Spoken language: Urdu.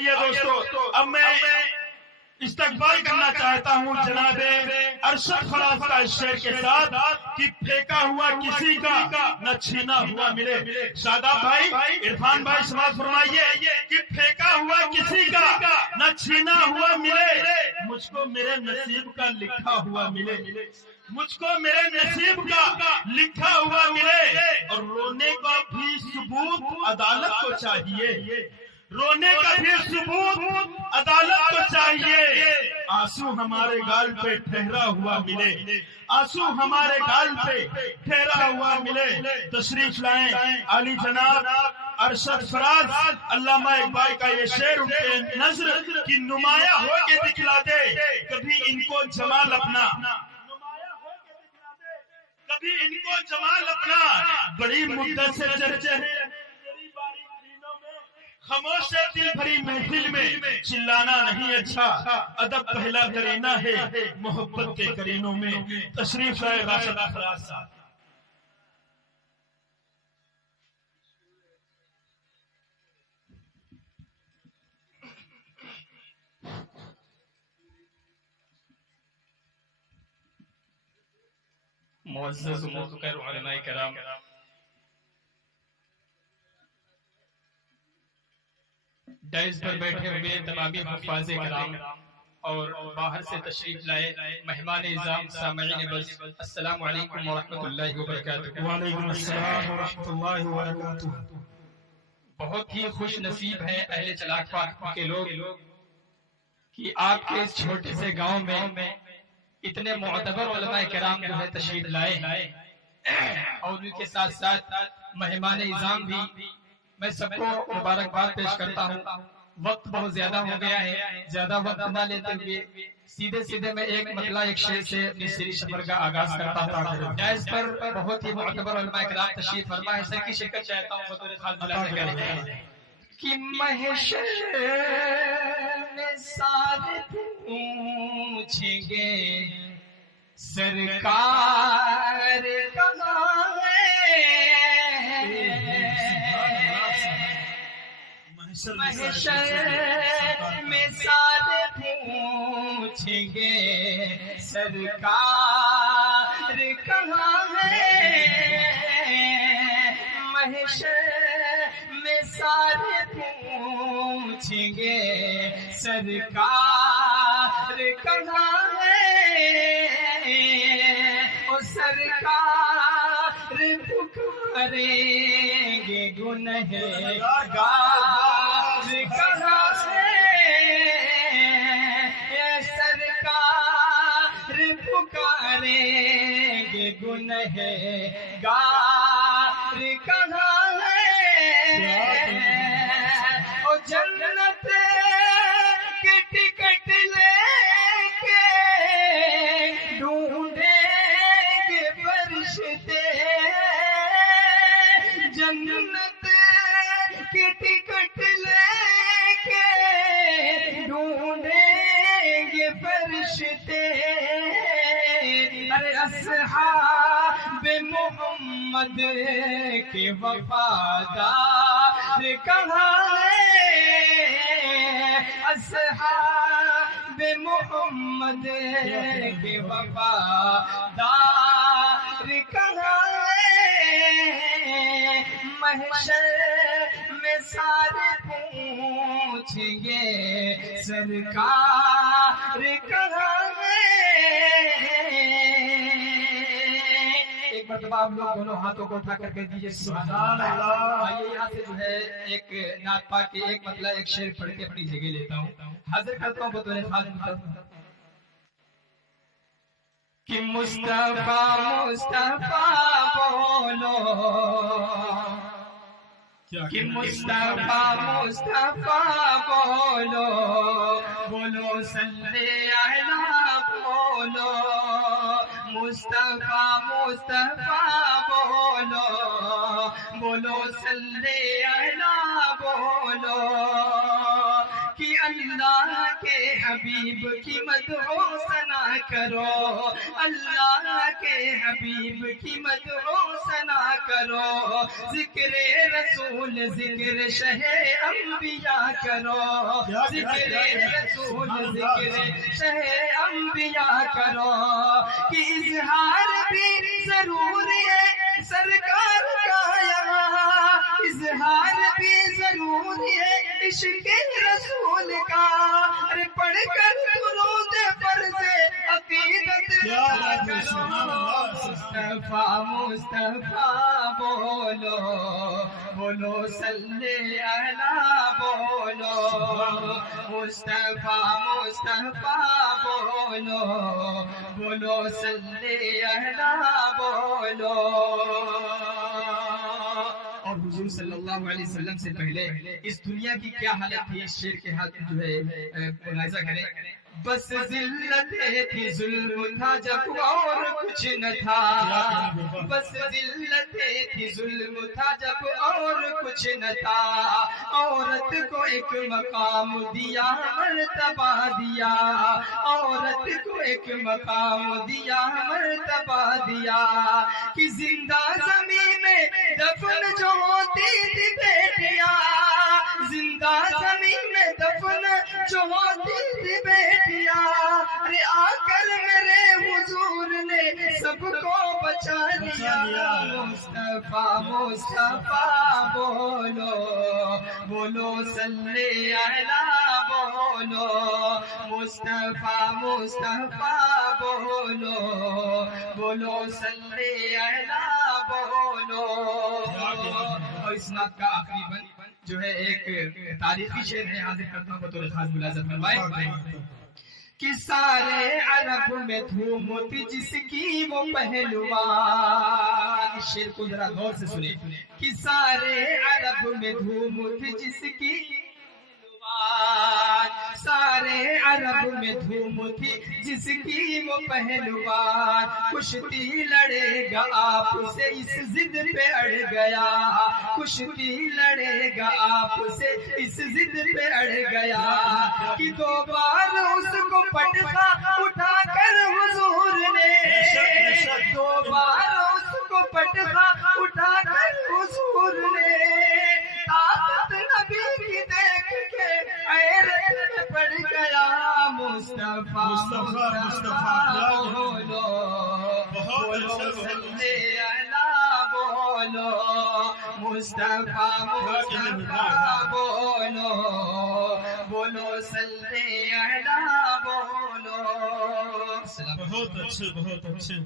یہ دوستو اب میں استقبال کرنا چاہتا ہوں جناب ارشد فراز کا اس شعر کے ساتھ کہ پھینکا ہوا کسی کا نہ چھینا ہوا ملے. شاداب بھائی، عرفان بھائی سماعت فرمائیے کہ پھینکا ہوا کسی کا نہ چھینا ہوا ملے، مجھ کو میرے نصیب کا لکھا ہوا ملے، مجھ کو میرے نصیب کا لکھا ہوا ملے. اور رونے کا بھی ثبوت عدالت کو چاہیے، رونے کا بھی ثبوت عدالت کو چاہیے. آنسو ہمارے گال پہ ٹھہرا ہوا ملے، آنسو ہمارے گال پہ ٹھہرا ہوا ملے. تشریف لائیں عالی جناب ارشد فراز. علامہ اقبال کا یہ شعر ان کے نظر کی نمایاں ہو کے دکھلا دے کبھی ان کو جمال اپنا، کبھی ان کو جمال اپنا. بڑی مدت سے چرچے ہیں خاموش ہے دل بھری محفل میں، چلانا نہیں اچھا، ادب پہلا کرینہ ہے محبت کے کرینوں میں. تشریف لائے راشد فراز صاحب. معزز و محترم علماء کرام، ڈائز پر بیٹھے ہوئے تمامی حفاظ کرام اور باہر سے تشریف لائے مہمان اعظام سامعین بس، السلام علیکم ورحمۃ اللہ وبرکاتہ. وعلیکم السلام ورحمۃ اللہ وبرکاتہ. بہت ہی خوش نصیب ہیں اہل چلاک پاک کے لوگ کہ آپ کے اس چھوٹے سے گاؤں میں اتنے معتبر علماء کرام جو ہے تشریف لائے، اور ان کے ساتھ ساتھ مہمان اعظام بھی. میں سب کو مبارکباد پیش کرتا ہوں. وقت بہت زیادہ ہو گیا ہے، زیادہ وقت نہ لیتے ہوئے سیدھے میں ایک مطلع ایک شعر سے اپنی سری سفر کا آغاز کرتا ہوں. جائز پر بہت ہی معتبر علماء کرام تشریف فرما ہے، سر کی شرکت چاہتا ہوں بطور خاص بلانے کریں کہ محشر میں سارے پوچھیں گے سرکار کہاں ہے. محشر میں سارے پوچھیں گے سرکار کہاں ہے. محشر میں سارے پوچھیں گے سرکار کہاں ہے. او سرکار پکاریں گے گنہگار کہاں ہے. سرکار پکاریں گے گنہگار کہاں ہے. او جنت کی ٹکٹ لے کے ڈھونڈیں گے فرشتے. جنت کی ٹکٹ لے کے ڈھونڈیں گے فرشتے. ارے اصحاب محمد کے وفادار کہاں ہے. اصحاب محمد کے وفادار کہاں ہے. محشر میں سارے پوچھیں گے سرکار کہاں ہے. ایک مرتبہ آپ لوگ دونوں ہاتھوں کو اٹھا کر کے دیجیے سبحان اللہ. آئیے یہاں سے جو ہے ایک نعت پاک کے ایک مطلب ایک شعر پڑھ کے اپنی جگہ لیتا ہوں، حاضر کرتا ہوں بطور خاص مطلب کہ مصطفیٰ مصطفیٰ بولو، کہ مصطفیٰ مصطفیٰ بولو، بولو صلی علیہ بولو. مصطفیٰ مصطفیٰ بولو، بولو صلی علیہ بولو. کہ اللہ کے حبیب کی مدح و ثنا کرو، اللہ کے حبیب کی مدح و ثنا کرو، ذکر رسول ذکر شہ انبیاء کرو، ذکر رسول ذکر شہ انبیاء کرو، کہ اظہار بھی ضروری ہے سرکار کا یہاں، اظہار بھی ضروری ہے عشق رسول کا، ارے پڑھ کر درود فرض عقیدت ادا کرو، مصطفیٰ مصطفیٰ بولو بولو صلی علی بولو، مصطفیٰ مصطفیٰ بولو بولو صلی علی بولو۔ اور حضور صلی اللہ علیہ وسلم سے پہلے اس دنیا کی کیا حالت تھی، اس شعر کے حالت جو ہے ملاحظہ کریں۔ بس ذلت تھی ظلم تھا جب اور کچھ نہ تھا، بس ذلت تھی ظلم تھا جب اور کچھ نہ تھا، عورت کو ایک مقام دیا مرتبہ دیا، عورت کو ایک مقام دیا مرتبہ دیا، کہ زندہ زمین میں دفن جو ہوتی تھی بیٹیاں، زندہ زمین میں دفن جو ہوتی تھی بیٹیاں، ارے آ کر میرے حضور نے سب کو بچا لیا، مصطفیٰ مصطفیٰ بولو بولو صلی علی بولو، مصطفیٰ مصطفیٰ بولو بولو صلی علی بولو۔ اور اس نعت کا آخری بند جو ہے ایک تاریخی شعر ہے، حاضر کرتا ہوں بطور خاص ملازم فرمائے، کہ سارے عرب میں دھوم تھی جس کی وہ پہلوان، اس شعر کو ذرا غور سے سنیں، کہ سارے عرب میں دھوم تھی جس کی سارے عرب میں دھوم تھی جس کی وہ پہلوان، کشتی لڑے گا آپ سے اس ضد پہ اڑ گیا، کشتی لڑے گا آپ سے اس ضد پہ اڑ گیا، کہ دو بار اس کو پٹخا اٹھا کر حضور نے، دو بار اس کو پٹخا اٹھا کر حضور نے، طاقت نبی کی دیکھ کے حیرت میں پڑ گیا، مصطفیٰ مصطفیٰ بولو بولو صلی علی بولو، مصطفیٰ مصطفیٰ بولو بولو صلی علی بولو۔ بہت اچھے بہت اچھے۔